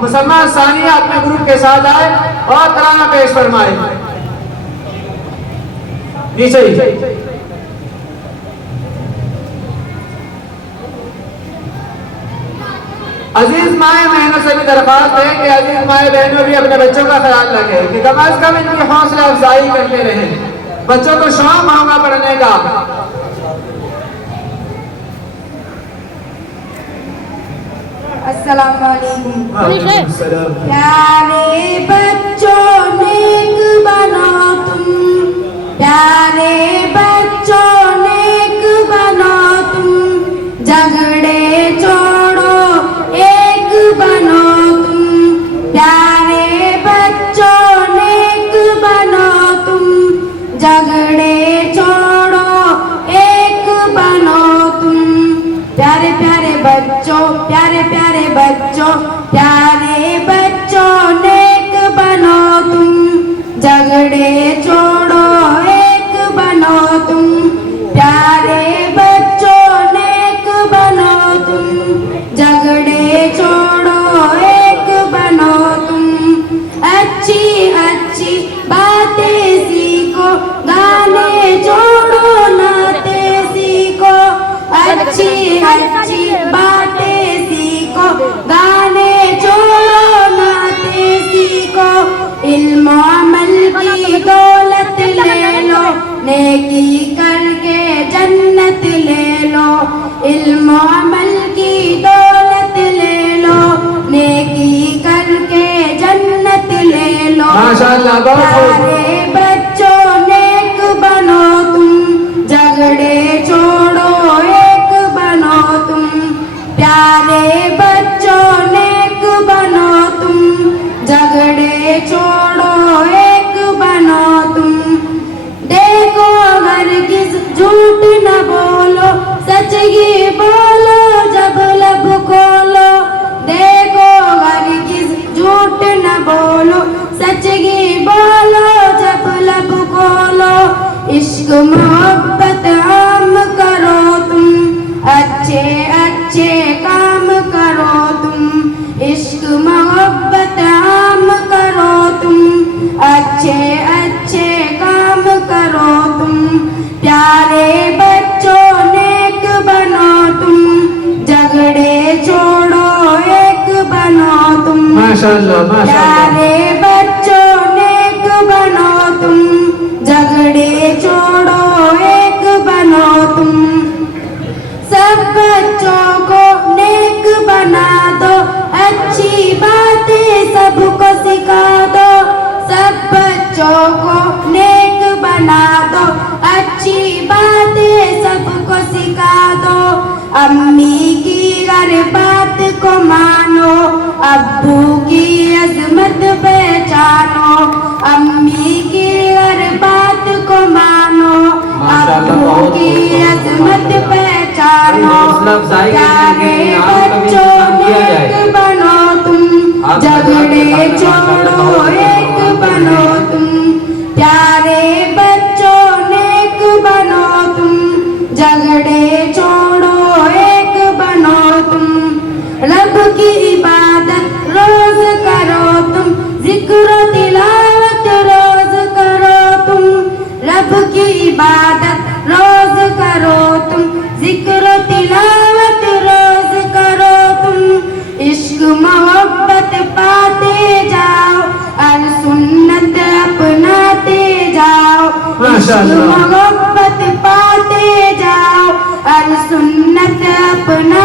मुसलमान सानिया अपने ग्रुप के साथ आए और तराना पेश फरमाए। नीचे ही अजीज माए बहनों से भी दरख्वास्त है कि अजीज माए बहनों भी अपने बच्चों का ख्याल रखें कि कम अज कम इनकी हौसला अफजाई करते रहें। बच्चों को शौक होगा पढ़ने का। अस्सलाम वालेकुम। प्यारे बच्चों नेक बनो तुम, प्यारे बच्चों नेक बनो तुम, झगड़े छोड़ो एक बनो तुम। प्यारे बच्चों नेक बनो तुम, झगड़े छोड़ो एक बनो तुम। प्यारे प्यारे बच्चों, प्यारे प्यारे बच्चों, प्यारे बच्चों नेक बनो तुम, झगड़े छोड़ो एक बनो तुम। प्यारे बच्चों नेक बनो तुम, झगड़े छोड़ो एक बनो तुम। अच्छी अच्छी बातें सीखो, गाने छोड़ो नाते सीखो। अच्छी अच्छी बातें सीखो, गाने छोड़ो नाते सीखो। इल्म अमल की दौलत ले लो, नेकी करके जन्नत ले लो। इल्म अमल की दौलत ले लो, नेकी करके जन्नत ले लो। माशाअल्लाह, प्यारे बच्चों नेक बनो तुम, झगड़े छोड़ो एक बनो तुम। प्यारे बच्चों नेक बनो तुम, झगड़े छोड़ो एक बनो तुम। देखो हरगिज़ झूठ न बोलो, सच ही बोलो जब लब खोलो। देखो हरगिज़ झूठ न बोलो, सच ही बोलो जब लब खोलो। इश्क मोहब्बत आम करो तुम, अच्छे अच्छे काम करो तुम। इश्क मोहब्बत आम करो तुम, अच्छे अच्छे काम करो तुम। प्यारे बच्चों नेक बनो तुम, झगड़े छोड़ो एक बनो तुम। माशाअल्लाह, माशाअल्लाह। प्यारे बच्चों नेक बनो तुम, झगड़े छोड़ो एक बनो तुम। सब बच्चों को नेक बना दो, अच्छी बातें सबको सिखा दो। सब बच्चों को नेक बना दो, अच्छी बातें सबको सिखा दो। अम्मी की हर बात को मानो, अब्बू की अजमत पहचानो। अम्मी की हर बात को मानो, अब्बू की अजमत पहचानो। प्यारे बच्चों नेक बनो तुम, झगड़े छोड़ो एक बनो तुम। प्यारे बच्चों नेक बनो तुम, झगड़े छोड़ो एक बनो तुम। रब की इबादत रोज करो तुम, जिक्र तिलावत रोज करो तुम। रब की इबादत रोज करो तुम, जिक्र तिलावत रोज करो तुम। इश्क मोहब्बत पाते जाओ, अल सुन्नत अपनाते जाओ। इश्क मोहब्बत पाते जाओ, अल सुन्नत अपना